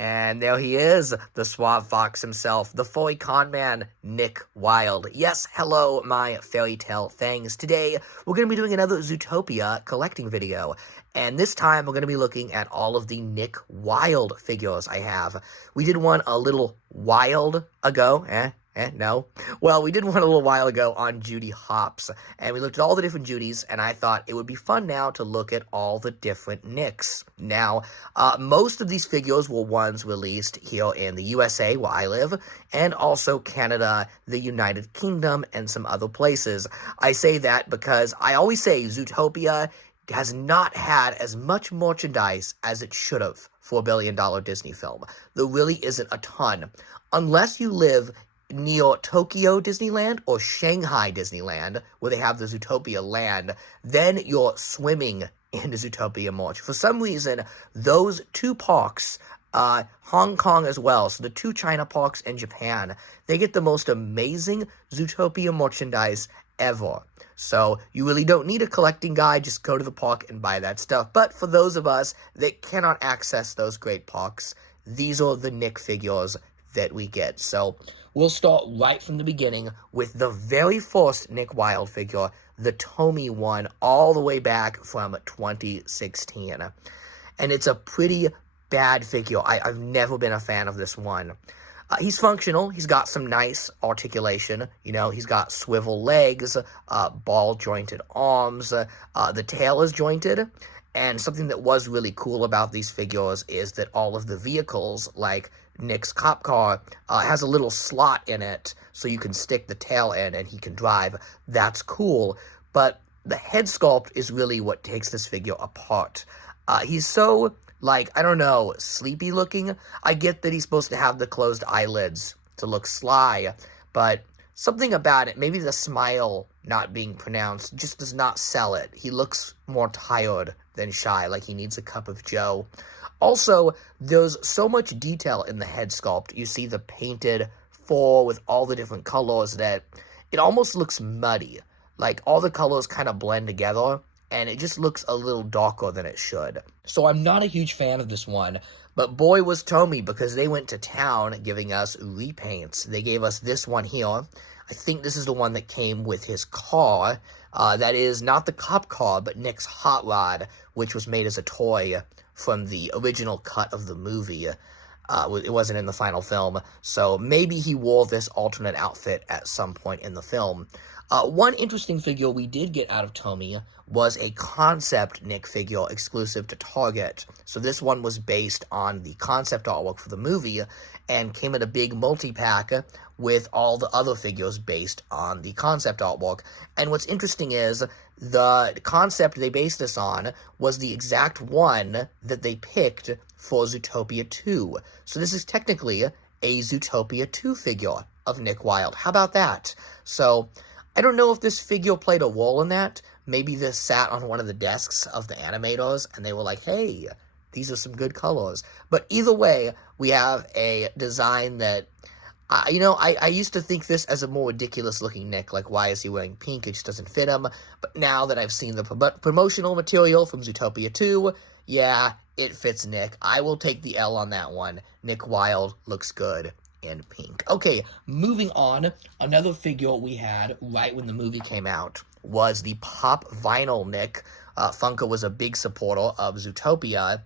And there he is, the suave fox himself, the furry con man, Nick Wilde. Yes, hello, my fairy tale fangs. Today, we're going to be doing another Zootopia collecting video. And this time, we're going to be looking at all of the Nick Wilde figures I have. We did one a little while ago, no. Well, we did one a little while ago on Judy Hopps, and we looked at all the different Judys, and I thought it would be fun now to look at all the different Nicks. Now, most of these figures were ones released here in the USA, where I live, and also Canada, the United Kingdom, and some other places. I say that because I always say Zootopia has not had as much merchandise as it should have for a $1 billion Disney film. There really isn't a ton. Unless you live near Tokyo Disneyland or Shanghai Disneyland, where they have the Zootopia land, then you're swimming in the Zootopia merch. For some reason, those two parks, Hong Kong as well, so the two China parks and Japan, they get the most amazing Zootopia merchandise ever. So you really don't need a collecting guide, just go to the park and buy that stuff. But for those of us that cannot access those great parks, these are the Nick figures that we get. So we'll start right from the beginning with the very first Nick Wilde figure, the Tommy one, all the way back from 2016. And it's a pretty bad figure. I've never been a fan of this one. He's functional. He's got some nice articulation. You know, he's got swivel legs, ball-jointed arms. The tail is jointed. And something that was really cool about these figures is that all of the vehicles, like Nick's cop car, has a little slot in it so you can stick the tail in and he can drive. That's cool. But the head sculpt is really what takes this figure apart. He's so, like, I don't know, sleepy looking. I get that he's supposed to have the closed eyelids to look sly, but something about it, maybe the smile not being pronounced, just does not sell it. He looks more tired than shy, like he needs a cup of joe. Also, there's so much detail in the head sculpt. You see the painted fur with all the different colors that it almost looks muddy. Like, all the colors kind of blend together, and it just looks a little darker than it should. So I'm not a huge fan of this one, but boy was Tommy, because they went to town giving us repaints. They gave us this one here. I think this is the one that came with his car. That is not the cop car, but Nick's hot rod, which was made as a toy from the original cut of the movie. It wasn't in the final film, so maybe he wore this alternate outfit at some point in the film. One interesting figure we did get out of Tommy was a concept Nick figure exclusive to Target. So this one was based on the concept artwork for the movie and came in a big multi-pack with all the other figures based on the concept artwork. And what's interesting is the concept they based this on was the exact one that they picked for Zootopia 2. So this is technically a Zootopia 2 figure of Nick Wilde. How about that? So I don't know if this figure played a role in that. Maybe this sat on one of the desks of the animators, and they were like, hey, these are some good colors. But either way, we have a design that, I used to think this as a more ridiculous-looking Nick. Like, why is he wearing pink? It just doesn't fit him. But now that I've seen the promotional material from Zootopia 2, yeah, it fits Nick. I will take the L on that one. Nick Wilde looks good in pink. Okay, moving on, another figure we had right when the movie came out was the Pop Vinyl Nick. Funko was a big supporter of Zootopia,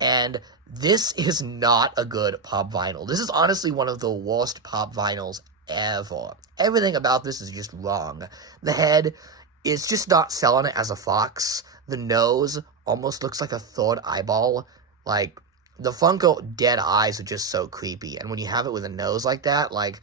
and this is not a good Pop Vinyl. This is honestly one of the worst Pop Vinyls ever. Everything about this is just wrong. The head is just not selling it as a fox. The nose almost looks like a third eyeball. Like, the Funko dead eyes are just so creepy, and when you have it with a nose like that, like,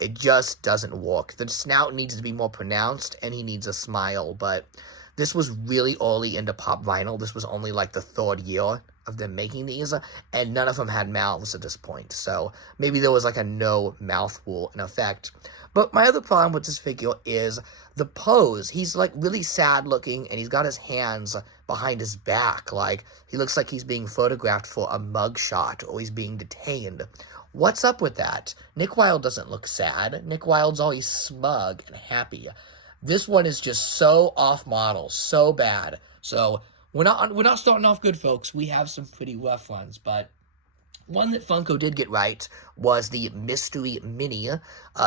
it just doesn't work. The snout needs to be more pronounced, and he needs a smile, but this was really early into Pop Vinyl. This was only, like, the third year of them making these, and none of them had mouths at this point, so maybe there was, like, a no mouth rule in effect. But my other problem with this figure is the pose. He's, like, really sad looking, and he's got his hands behind his back. Like, he looks like he's being photographed for a mugshot, or he's being detained. What's up with that? Nick Wilde doesn't look sad. Nick Wilde's always smug and happy. This one is just so off-model, so bad. So, we're not starting off good, folks. We have some pretty rough ones, but One that Funko did get right was the Mystery Mini.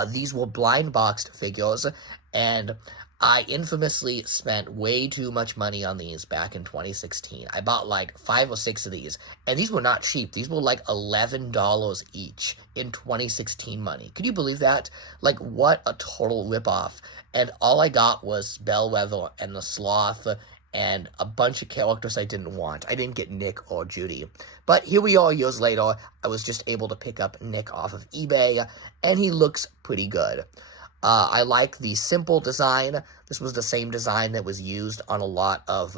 These were blind boxed figures, and I infamously spent way too much money on these back in 2016. I bought like 5 or 6 of these, and these were not cheap. These were like $11 each in 2016 money. Could you believe that? Like, what a total ripoff. And all I got was Bellwether and the Sloth and a bunch of characters I didn't want. I didn't get Nick or Judy. But here we are years later. I was just able to pick up Nick off of eBay, and he looks pretty good. I like the simple design. This was the same design that was used on a lot of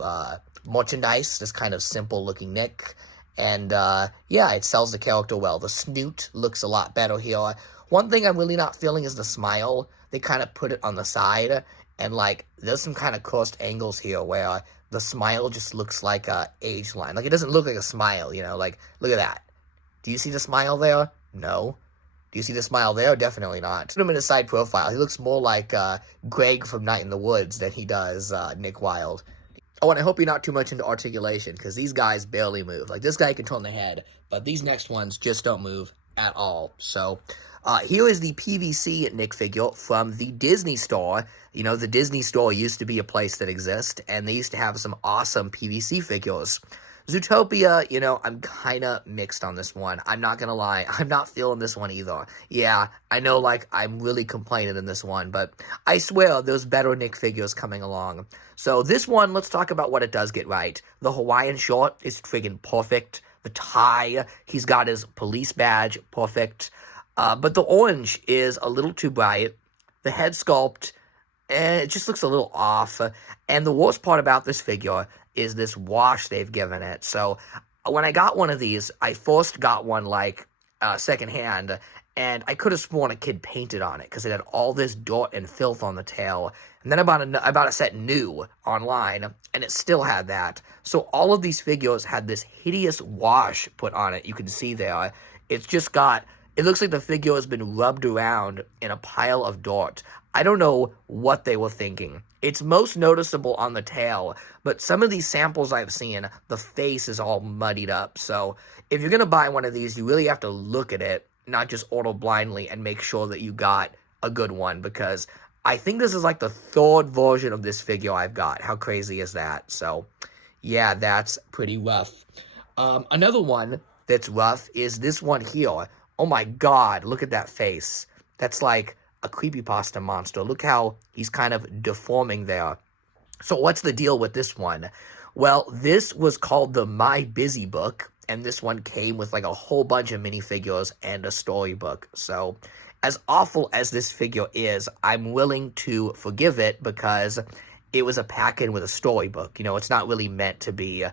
merchandise, this kind of simple-looking Nick. And, yeah, it sells the character well. The snoot looks a lot better here. One thing I'm really not feeling is the smile. They kind of put it on the side, and, like, there's some kind of cursed angles here where the smile just looks like a age line. Like, it doesn't look like a smile, you know? Like, look at that. Do you see the smile there? No. Do you see the smile there? Definitely not. Put him in his side profile. He looks more like Greg from Night in the Woods than he does Nick Wilde. Oh, and I hope you're not too much into articulation, because these guys barely move. Like, this guy can turn the head, but these next ones just don't move at all. So, here is the PVC Nick figure from the Disney store. You know, the Disney store used to be a place that exists, and they used to have some awesome PVC figures. Zootopia, you know, I'm kind of mixed on this one. I'm not going to lie. I'm not feeling this one either. Yeah, I know, like, I'm really complaining in this one, but I swear there's better Nick figures coming along. So this one, let's talk about what it does get right. The Hawaiian shirt is friggin' perfect. The tie, he's got his police badge, perfect. But the orange is a little too bright. The head sculpt, it just looks a little off. And the worst part about this figure is this wash they've given it. So when I got one of these, I first got one like secondhand, and I could have sworn a kid painted on it because it had all this dirt and filth on the tail. And then I bought a set new online, and it still had that. So all of these figures had this hideous wash put on it. You can see there. It's just got, it looks like the figure has been rubbed around in a pile of dirt. I don't know what they were thinking. It's most noticeable on the tail, but some of these samples I've seen, the face is all muddied up. So if you're going to buy one of these, you really have to look at it, not just order blindly, and make sure that you got a good one, because I think this is like the 3rd version of this figure I've got. How crazy is that? So yeah, that's pretty rough. Another one that's rough is this one here. Oh my god, look at that face. That's like a creepypasta monster. Look how he's kind of deforming there. So what's the deal with this one? Well, this was called the My Busy book, and this one came with like a whole bunch of minifigures and a storybook. So as awful as this figure is, I'm willing to forgive it because it was a pack-in with a storybook. You know, it's not really meant to be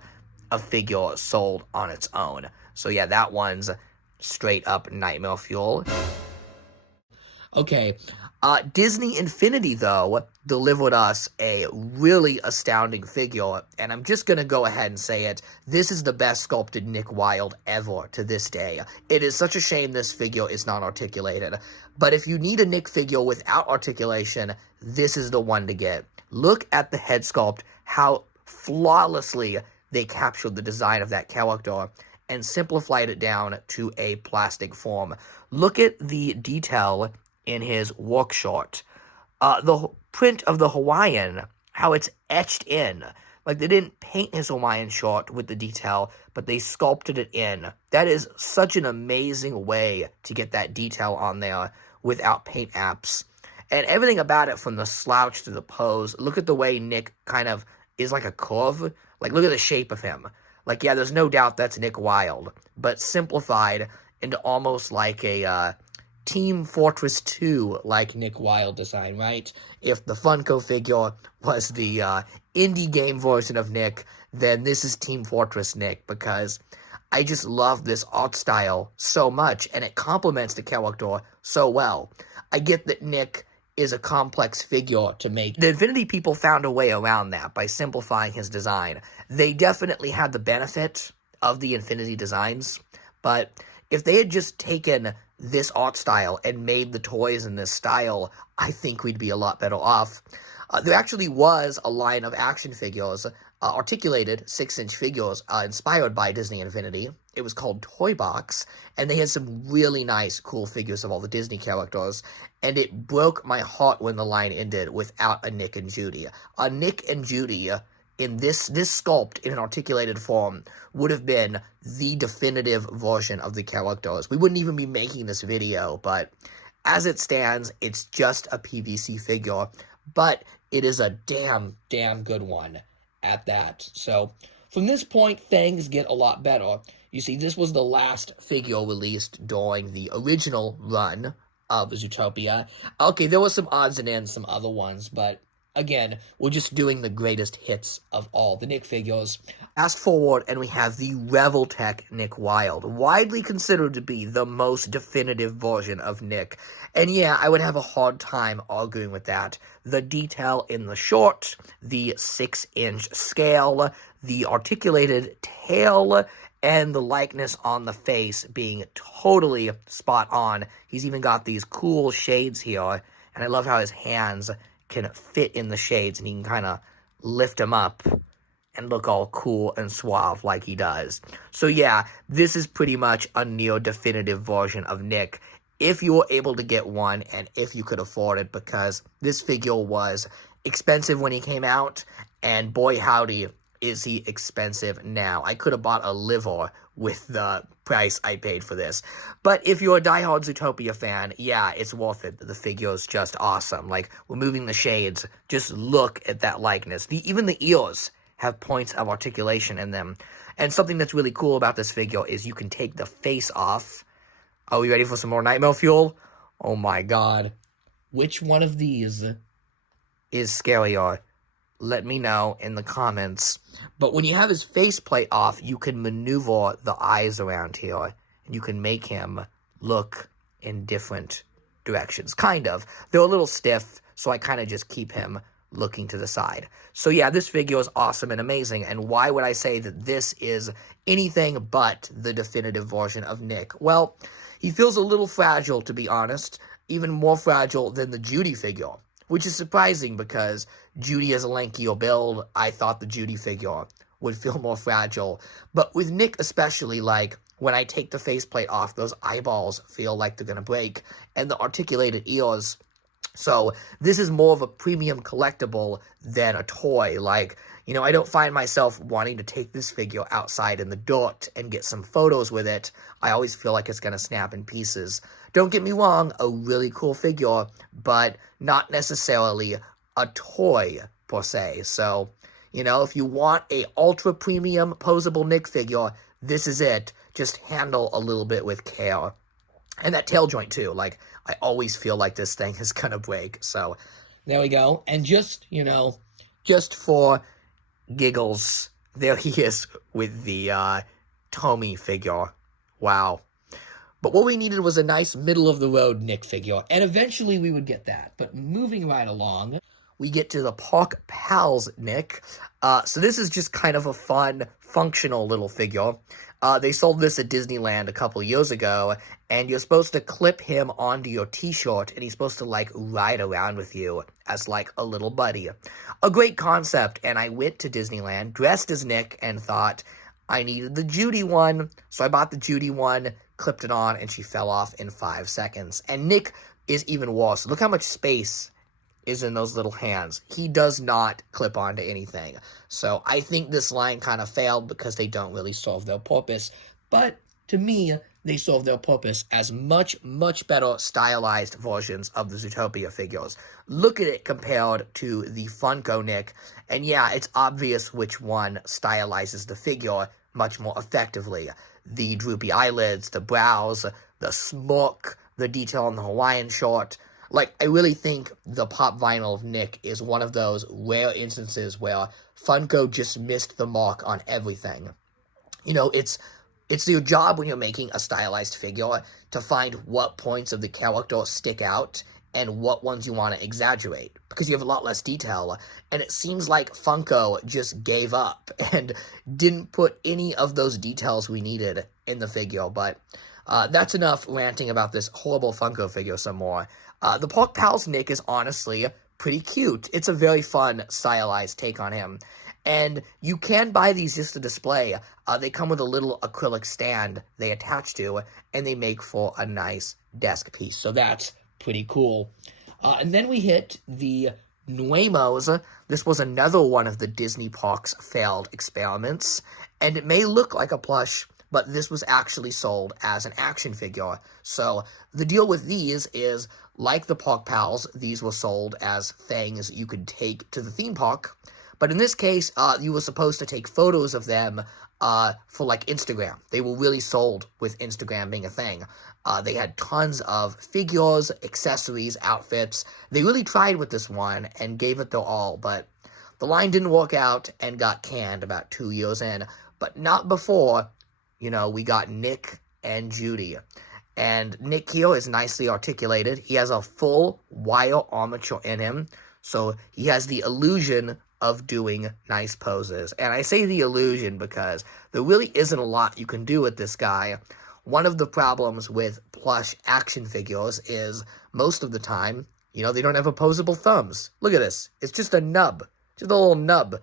a figure sold on its own. So yeah, that one's straight up nightmare fuel. Okay, Disney Infinity, though, delivered us a really astounding figure, and I'm just going to go ahead and say it. This is the best sculpted Nick Wilde ever to this day. It is such a shame this figure is not articulated, but if you need a Nick figure without articulation, this is the one to get. Look at the head sculpt, how flawlessly they captured the design of that character and simplified it down to a plastic form. Look at the detail in his work short. The print of the Hawaiian, how it's etched in. Like, they didn't paint his Hawaiian short with the detail, but they sculpted it in. That is such an amazing way to get that detail on there without paint apps. And everything about it, from the slouch to the pose. Look at the way Nick kind of is like a curve. Like, look at the shape of him. Like, yeah, there's no doubt that's Nick Wilde, but simplified into almost like a Team Fortress 2 like Nick Wilde design, right? If the Funko figure was the indie game version of Nick, then this is Team Fortress Nick, because I just love this art style so much, and it complements the character so well. I get that Nick is a complex figure to make. The Infinity people found a way around that by simplifying his design. They definitely had the benefit of the Infinity designs, but if they had just taken this art style and made the toys in this style, I think we'd be a lot better off. There actually was a line of action figures articulated 6-inch figures inspired by Disney Infinity. It was called Toy Box, and they had some really nice, cool figures of all the Disney characters, and it broke my heart when the line ended without a Nick and Judy. A Nick and Judy in this sculpt in an articulated form would have been the definitive version of the characters. We wouldn't even be making this video, but as it stands, it's just a PVC figure, but it is a damn good one at that. So from this point, things get a lot better. You see, this was the last figure released during the original run of Zootopia. Okay, there was some odds and ends, some other ones, but again, we're just doing the greatest hits of all the Nick figures. Fast forward, and we have the Revtech Nick Wilde, widely considered to be the most definitive version of Nick. And yeah, I would have a hard time arguing with that. The detail in the short, the 6-inch scale, the articulated tail, and the likeness on the face being totally spot on. He's even got these cool shades here, and I love how his hands can fit in the shades, and he can kind of lift them up and look all cool and suave like he does. So yeah, this is pretty much a near-definitive version of Nick, if you were able to get one, and if you could afford it, because this figure was expensive when he came out, and boy howdy, is he expensive now. I could have bought a liver with the price I paid for this. But if you're a diehard Zootopia fan, yeah, it's worth it. The figure's just awesome. Like, removing the shades, just look at that likeness. Even the ears have points of articulation in them. And something that's really cool about this figure is you can take the face off. Are we ready for some more nightmare fuel? Oh my god. Which one of these is scarier? Let me know in the comments. But when you have his faceplate off, you can maneuver the eyes around here, and you can make him look in different directions. Kind of. They're a little stiff, so I kind of just keep him looking to the side. So yeah, this figure is awesome and amazing, and why would I say that this is anything but the definitive version of Nick? Well, he feels a little fragile, to be honest, even more fragile than the Judy figure, which is surprising because Judy has a lankier build. I thought the Judy figure would feel more fragile, but with Nick especially, like, when I take the faceplate off, those eyeballs feel like they're gonna break, and the articulated ears. So this is more of a premium collectible than a toy. Like, you know, I don't find myself wanting to take this figure outside in the dirt and get some photos with it. I always feel like it's going to snap in pieces. Don't get me wrong, a really cool figure, but not necessarily a toy per se. So, you know, if you want a ultra premium posable Nick figure, this is it. Just handle a little bit with care. And that tail joint too, like, I always feel like this thing is gonna break. So, there we go. And just, you know, just for giggles, there he is with the Tommy figure. Wow. But what we needed was a nice middle-of-the-road Nick figure, and eventually we would get that. But moving right along, we get to the Park Pals Nick. So this is just kind of a fun, functional little figure. They sold this at Disneyland a couple years ago, and you're supposed to clip him onto your t-shirt, and he's supposed to, like, ride around with you as, like, a little buddy. A great concept, and I went to Disneyland, dressed as Nick, and thought I needed the Judy one, so I bought the Judy one, clipped it on, and she fell off in 5 seconds. And Nick is even worse. Look how much space is in those little hands. He does not clip onto anything. So I think this line kind of failed because they don't really solve their purpose. But to me, they solve their purpose as much better stylized versions of the Zootopia figures. Look at it compared to the Funko Nick, and yeah, it's obvious which one stylizes the figure much more effectively. The droopy eyelids, the brows, the smirk, the detail on the Hawaiian short. Like, I really think the pop vinyl of Nick is one of those rare instances where Funko just missed the mark on everything. You know, it's your job when you're making a stylized figure to find what points of the character stick out and what ones you want to exaggerate, because you have a lot less detail, and it seems like Funko just gave up and didn't put any of those details we needed in the figure. But that's enough ranting about this horrible Funko figure some more. The Park Pals Nick is honestly pretty cute. It's a very fun, stylized take on him. And you can buy these just to display. They come with a little acrylic stand they attach to, and they make for a nice desk piece. So that's pretty cool. And then we hit the Nuemos. This was another one of the Disney parks' failed experiments. And it may look like a plush, but this was actually sold as an action figure. So the deal with these is, like the Park Pals, these were sold as things you could take to the theme park. But in this case, you were supposed to take photos of them for, like, Instagram. They were really sold with Instagram being a thing. They had tons of figures, accessories, outfits. They really tried with this one and gave it their all, but the line didn't work out and got canned about 2 years in. But not before, we got Nick and Judy. And Nick here is nicely articulated. He has a full wire armature in him, so he has the illusion of doing nice poses. And I say the illusion because there really isn't a lot you can do with this guy. One of the problems with plush action figures is most of the time, they don't have opposable thumbs. Look at this. It's just a nub. Just a little nub.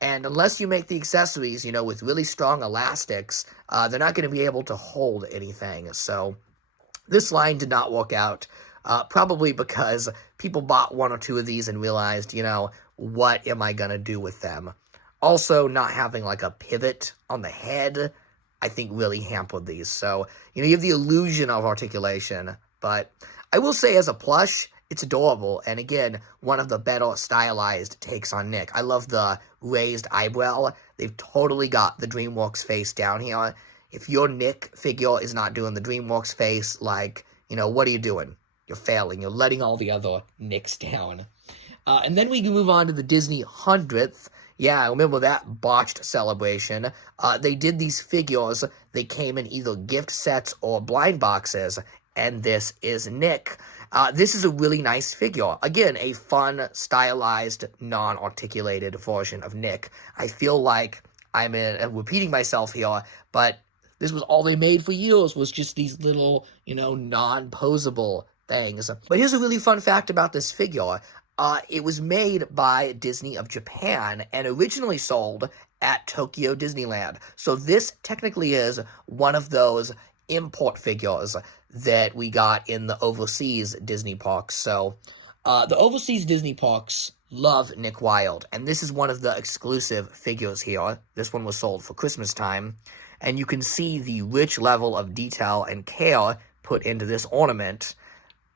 And unless you make the accessories, with really strong elastics, they're not going to be able to hold anything. So this line did not work out, probably because people bought one or two of these and realized, what am I going to do with them? Also, not having like a pivot on the head, I think really hampered these. So, you have the illusion of articulation, but I will say as a plush, it's adorable, and again, one of the better stylized takes on Nick. I love the raised eyebrow. They've totally got the DreamWorks face down here. If your Nick figure is not doing the DreamWorks face, what are you doing? You're failing. You're letting all the other Nicks down. And then we can move on to the Disney 100th. Yeah, I remember that botched celebration. They did these figures. They came in either gift sets or blind boxes, and this is Nick. This is a really nice figure. Again, a fun, stylized, non-articulated version of Nick. I feel like I'm repeating myself here, but this was all they made for years, was just these little, non-posable things. But here's a really fun fact about this figure. It was made by Disney of Japan and originally sold at Tokyo Disneyland. So this technically is one of those import figures that we got in the overseas Disney parks. So the overseas Disney parks love Nick Wilde, and this is one of the exclusive figures here. This one was sold for Christmas time, and you can see the rich level of detail and care put into this ornament.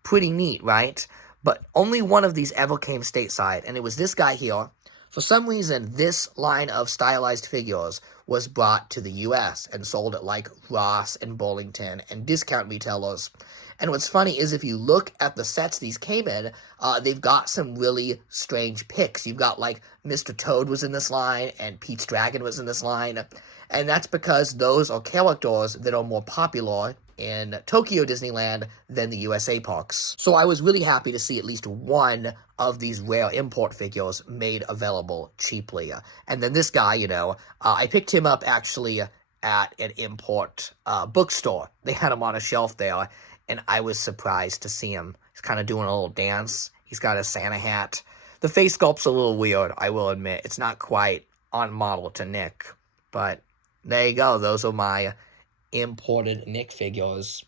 Pretty neat, right? But only one of these ever came stateside, and it was this guy here. For some reason, this line of stylized figures was brought to the U.S. and sold at like Ross and Burlington and discount retailers. And what's funny is if you look at the sets these came in, they've got some really strange picks. You've got like Mr. Toad was in this line and Pete's Dragon was in this line. And that's because those are characters that are more popular in Tokyo Disneyland than the USA parks. So I was really happy to see at least one of these rare import figures made available cheaply. And then this guy, I picked him up actually at an import bookstore. They had him on a shelf there, and I was surprised to see him. He's kind of doing a little dance. He's got a Santa hat. The face sculpt's a little weird, I will admit. It's not quite on model to Nick, but there you go. Those are my imported Nick figures.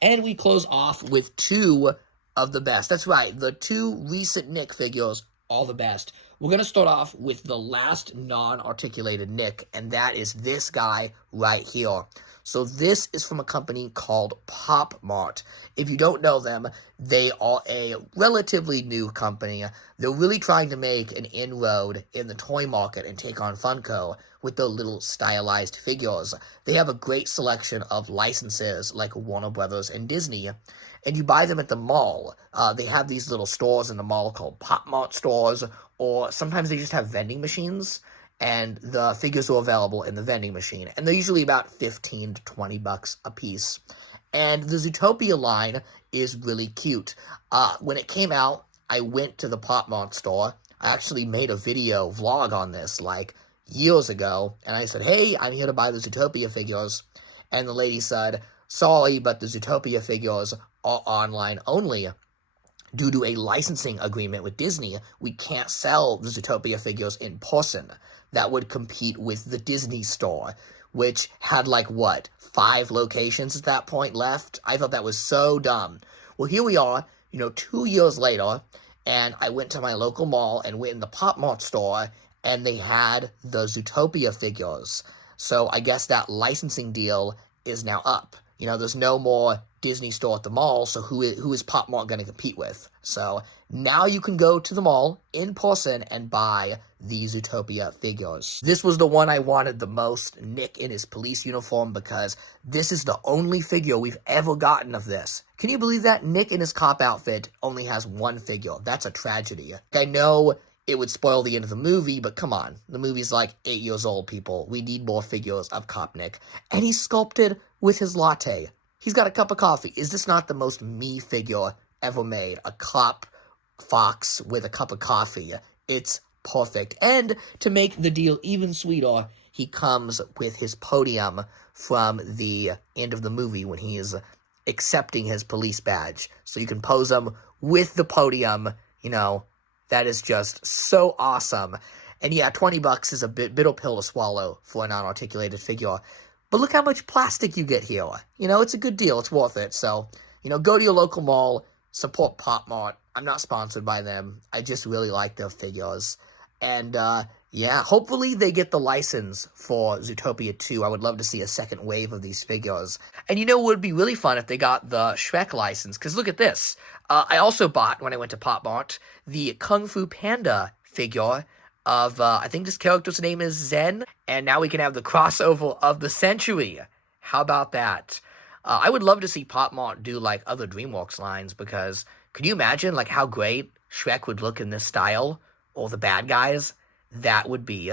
And we close off with two of the best. That's right, the two recent Nick figures are the best. We're going to start off with the last non-articulated Nick, and that is this guy right here. So this is from a company called Pop Mart. If you don't know them, they are a relatively new company. They're really trying to make an inroad in the toy market and take on Funko with their little stylized figures. They have a great selection of licenses like Warner Brothers and Disney, and you buy them at the mall. They have these little stores in the mall called Pop Mart stores, or sometimes they just have vending machines, and the figures are available in the vending machine. And they're usually about 15 to 20 bucks a piece. And the Zootopia line is really cute. When it came out, I went to the Pop Mart store. I actually made a video vlog on this, like, years ago. And I said, hey, I'm here to buy the Zootopia figures. And the lady said, sorry, but the Zootopia figures are online only. due to a licensing agreement with Disney, we can't sell the Zootopia figures in person. That would compete with the Disney store, which had like, what, 5 locations at that point left? I thought that was so dumb. Well, here we are, 2 years later, and I went to my local mall and went in the Pop Mart store, and they had the Zootopia figures. So I guess that licensing deal is now up. There's no more Disney store at the mall, so who is Pop Mart going to compete with? So now you can go to the mall in person and buy the Zootopia figures. This was the one I wanted the most, Nick in his police uniform, because this is the only figure we've ever gotten of this. Can you believe that? Nick in his cop outfit only has 1 figure. That's a tragedy. I know it would spoil the end of the movie, but come on. The movie's like 8 years old, people. We need more figures of Cop Nick. And he's sculpted with his latte. He's got a cup of coffee. Is this not the most me figure ever made? A cop fox with a cup of coffee. It's perfect. And to make the deal even sweeter, he comes with his podium from the end of the movie when he is accepting his police badge. So you can pose him with the podium, That is just so awesome. And yeah, $20 is a bitter pill to swallow for a non-articulated figure. But look how much plastic you get here. It's a good deal. It's worth it. So, go to your local mall, support Pop Mart. I'm not sponsored by them. I just really like their figures. And, yeah, hopefully they get the license for Zootopia 2. I would love to see a second wave of these figures. And it would be really fun if they got the Shrek license, because look at this. I also bought, when I went to Pop Mart, the Kung Fu Panda figure of, I think this character's name is Zen, and now we can have the crossover of the century. How about that? I would love to see Pop Mart do, like, other DreamWorks lines, because could you imagine, like, how great Shrek would look in this style? Or the bad guys? That would be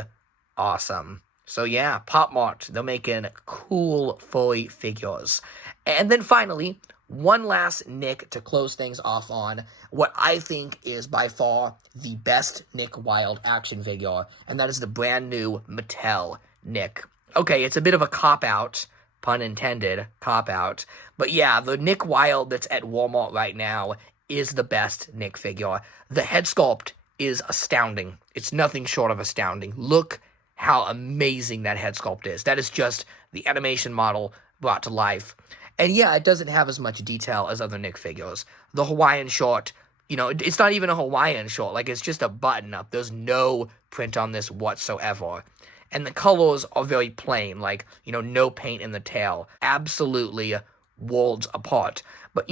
awesome. So yeah, Pop Mart, they're making cool furry figures. And then finally, one last Nick to close things off on, what I think is by far the best Nick Wilde action figure, and that is the brand new Mattel Nick. Okay, it's a bit of a cop-out, pun intended, cop-out, but yeah, the Nick Wilde that's at Walmart right now is the best Nick figure. The head sculpt is astounding. It's nothing short of astounding. Look how amazing that head sculpt is. That is just the animation model brought to life. And yeah, it doesn't have as much detail as other Nick figures. The Hawaiian short, it's not even a Hawaiian short. Like, it's just a button-up. There's no print on this whatsoever. And the colors are very plain. Like, no paint in the tail. Absolutely worlds apart. But,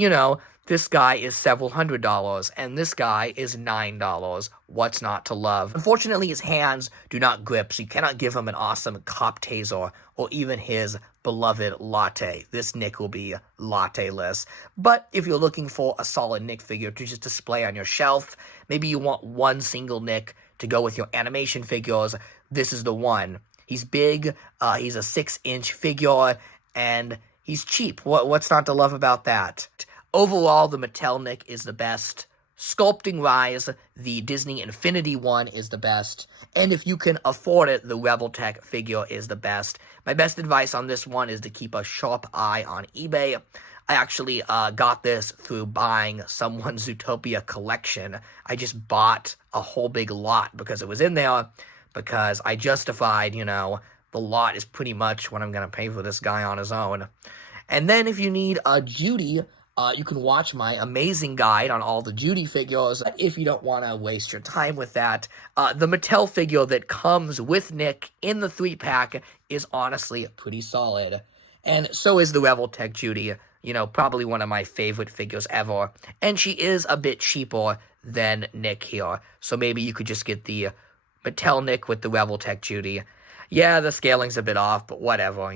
this guy is several $100s, and this guy is $9. What's not to love? Unfortunately, his hands do not grip, so you cannot give him an awesome cop taser or even his beloved latte. This Nick will be latte-less. But if you're looking for a solid Nick figure to just display on your shelf, maybe you want one single Nick to go with your animation figures, this is the one. He's big, he's a 6-inch figure, and he's cheap. What's not to love about that? Overall, the Mattel Nick is the best. Sculpting-wise, the Disney Infinity one is the best. And if you can afford it, the Revtech figure is the best. My best advice on this one is to keep a sharp eye on eBay. I actually got this through buying someone's Zootopia collection. I just bought a whole big lot because it was in there, because I justified, the lot is pretty much what I'm going to pay for this guy on his own. And then if you need a Judy, you can watch my amazing guide on all the Judy figures if you don't want to waste your time with that. The Mattel figure that comes with Nick in the 3-pack is honestly pretty solid. And so is the Revtech Judy, probably one of my favorite figures ever. And she is a bit cheaper than Nick here. So maybe you could just get the Mattel Nick with the Revtech Judy. Yeah, the scaling's a bit off, but whatever,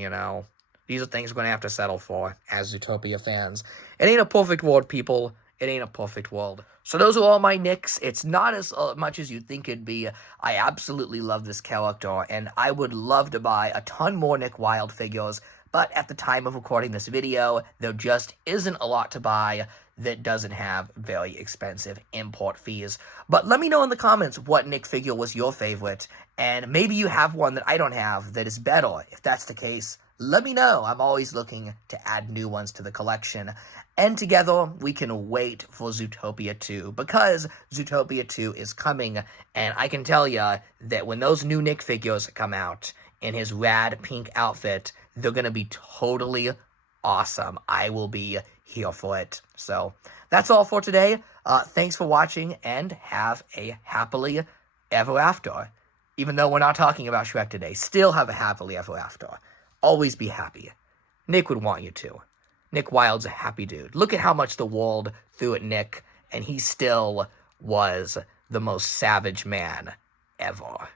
These are things we're going to have to settle for as Zootopia fans. It ain't a perfect world, people. It ain't a perfect world. So those are all my Nicks. It's not as much as you'd think it'd be. I absolutely love this character, and I would love to buy a ton more Nick Wilde figures, but at the time of recording this video, there just isn't a lot to buy that doesn't have very expensive import fees. But let me know in the comments what Nick figure was your favorite, and maybe you have one that I don't have that is better. If that's the case, let me know. I'm always looking to add new ones to the collection. And together, we can wait for Zootopia 2, because Zootopia 2 is coming, and I can tell ya that when those new Nick figures come out in his rad pink outfit, they're gonna be totally awesome. I will be here for it. So, that's all for today. Thanks for watching, and have a happily ever after. Even though we're not talking about Shrek today, still have a happily ever after. Always be happy. Nick would want you to. Nick Wilde's a happy dude. Look at how much the world threw at Nick, and he still was the most savage man ever.